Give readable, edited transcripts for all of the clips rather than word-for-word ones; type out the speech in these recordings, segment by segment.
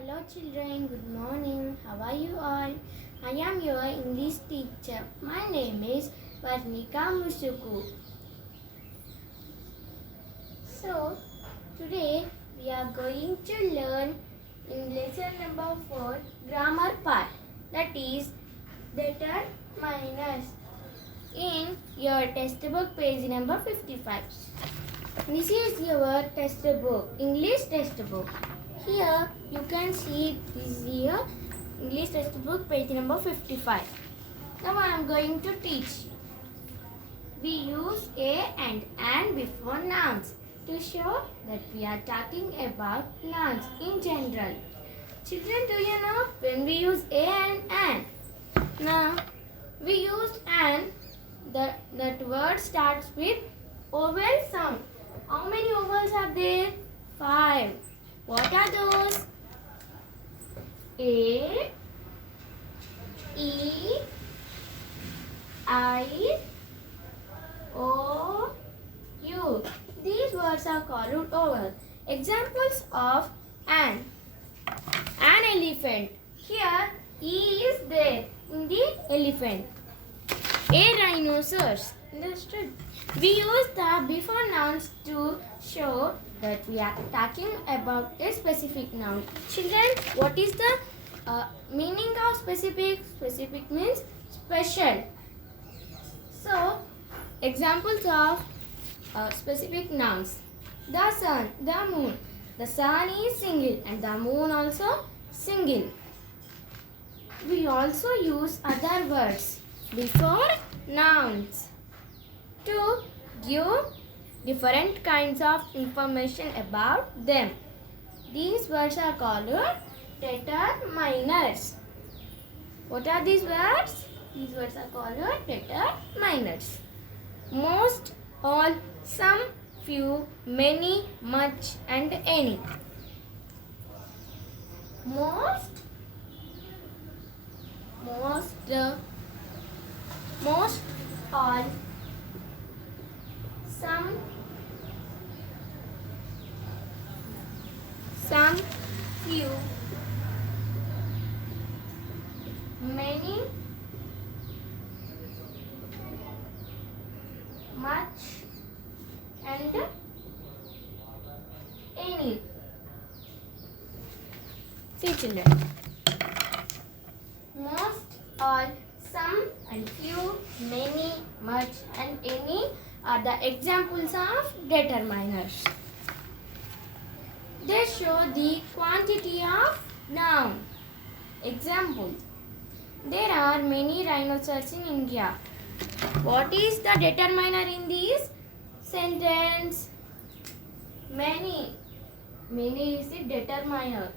Hello children, good morning. How are you all? I am your English teacher. My name is Varnika Musuku. So, today we are going to learn in lesson number 4 grammar part, that is determiners, in your textbook page number 55. This is your textbook, English textbook. Here you can see this here English textbook page number 55. Now I am going to teach. We use a and an before nouns to show that we are talking about nouns in general. Children, do you know when we use a and an? Now we use an, that word starts with vowel sound. How many vowels are there? 5. What are those? A, E, I, O, U. These words are called vowels. Examples of an elephant. Here E is there in the elephant. A rhinoceros. Understood? We use the before nouns to show that we are talking about a specific noun. Children, what is the meaning of specific? Specific means special. So, examples of specific nouns. The sun, the moon. The sun is single and the moon also single. We also use other words before nouns to give different kinds of information about them. These words are called determiners. What are these words? These words are called determiners. Most, all, some, few, many, much and any. Most, all, some, few, many, much and any. See children. Most, all, some and few, many, much and any are the examples of determiners. They show the quantity of noun. Example: there are many rhinoceros in India. What is the determiner in this sentence? Many. Many is the determiner.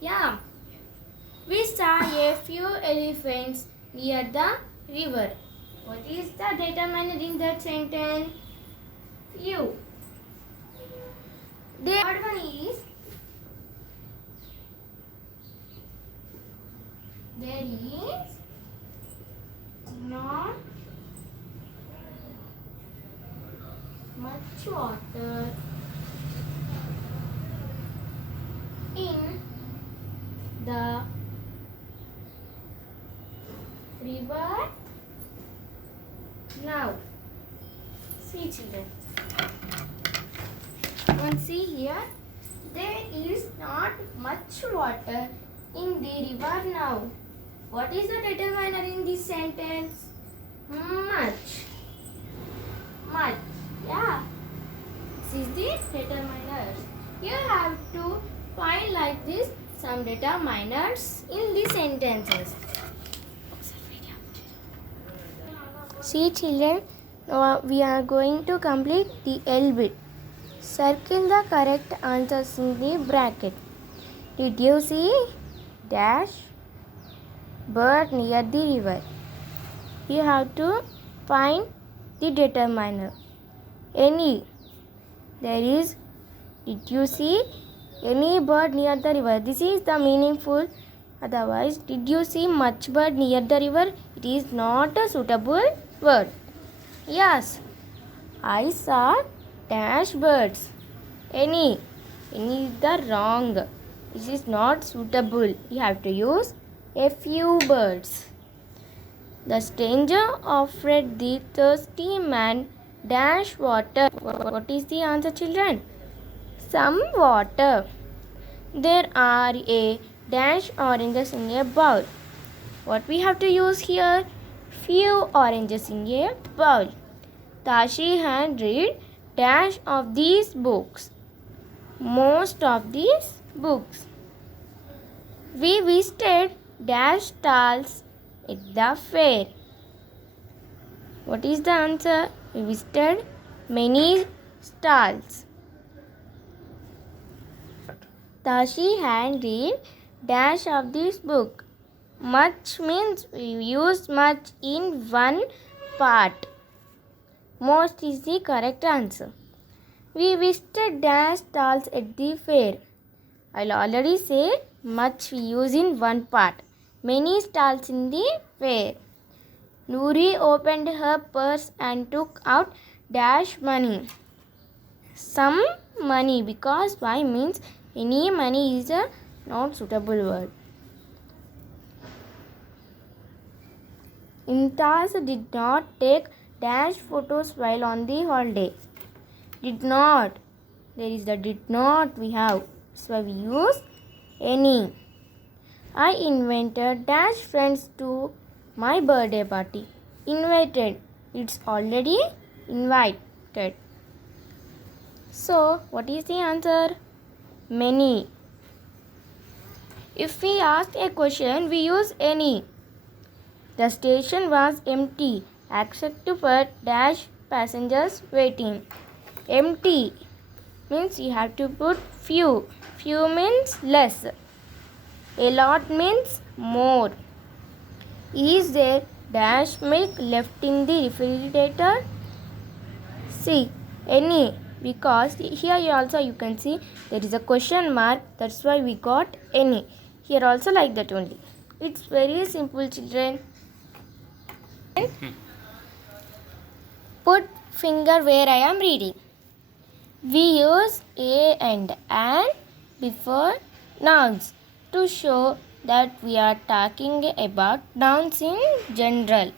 Yeah. We saw a few elephants near the river. What is the determiner in that sentence? Few. The third one is there is not much water in the river now. See children. See here, there is not much water in the river now. What is the determiner in this sentence? Much. Much. Yeah. This is the determiner. You have to find like this some determiners in the sentences. See children, now we are going to complete the L bit. Circle the correct answers in the bracket. Did you see dash bird near the river? You have to find the determiner. Any. There is, did you see any bird near the river? This is the meaningful. Otherwise, did you see much bird near the river? It is not a suitable word. Yes, I saw dash birds. Any is the wrong. This is not suitable. You have to use a few birds. The stranger offered the thirsty man dash water. What is the answer, children? Some water. There are a dash oranges in a bowl. What we have to use here? Few oranges in a bowl. Tashi had read dash of these books. Most of these books. We visited dash stalls at the fair. What is the answer? We visited many stalls. Tashi had read dash of this book. Much means we use much in one part. Most is the correct answer. We visited dash stalls at the fair. I'll already say much we use in one part. Many stalls in the fair. Nuri opened her purse and took out dash money. Some money, because why means any money is a not suitable word. Imtaz did not take dash photos while on the holiday. Did not. There is the did not we have. So we use any. I invited dash friends to my birthday party. Invited. It's already invited. So what is the answer? Many. If we ask a question, we use any. The station was empty except for dash passengers waiting. Empty means you have to put few. Few means less. A lot means more. Is there dash milk left in the refrigerator? See, any. Because here also you can see there is a question mark. That's why we got any. Here also like that only. It's very simple, children. Put finger where I am reading. We use a and an before nouns to show that we are talking about nouns in general.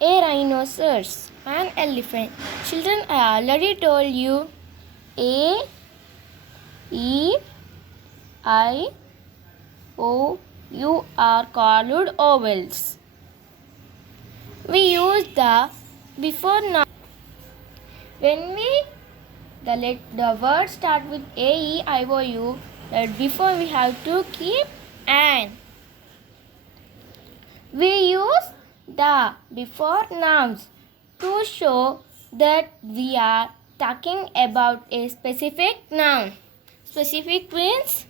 A rhinoceros, an elephant. Children, I already told you A, E, I, O, U are called vowels. We use the before noun. When the word start with A, E, I, O, U, that before we have to keep an. We use the before nouns to show that we are talking about a specific noun. Specific means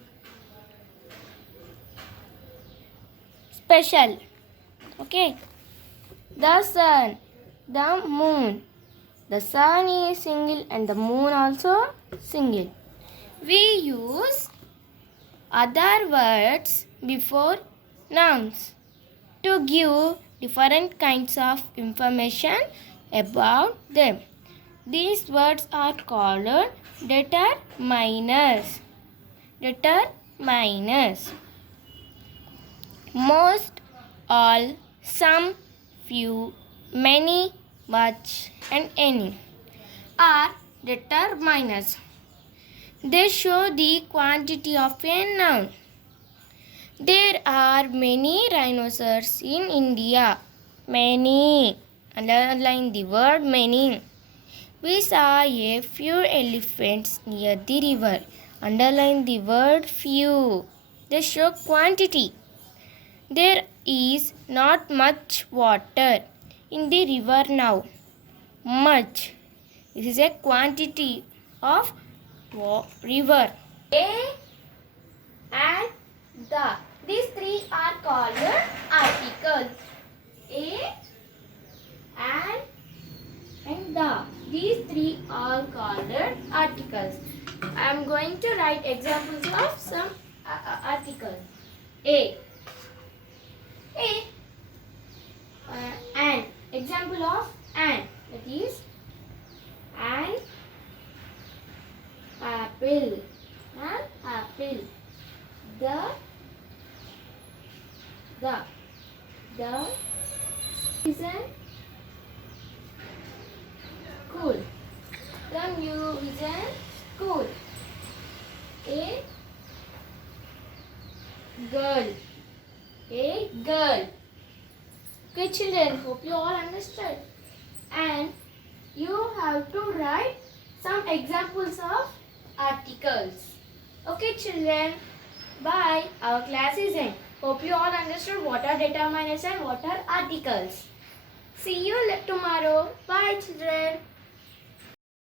special. Okay. The sun, the moon. The sun is single and the moon also single. We use other words before nouns to give different kinds of information about them. These words are called determiners. Determiners. Most, all, some, few, many, much, and any are determiners. They show the quantity of a noun. There are many rhinoceros in India. Many. Underline the word many. We saw a few elephants near the river. Underline the word few. They show quantity. There is not much water in the river now. Much. This is a quantity of river. A and the. These three are called articles. A and the. These three are called articles. I am going to write examples of some articles. A. An. Example of an. That is an apple. An apple. The. The is an school. The new is an school. A girl. A girl. Okay, children, hope you all understood. And you have to write some examples of articles. Okay, children. Bye. Our class is end. Hope you all understood what are determinants and what are articles. See you tomorrow. Bye, children.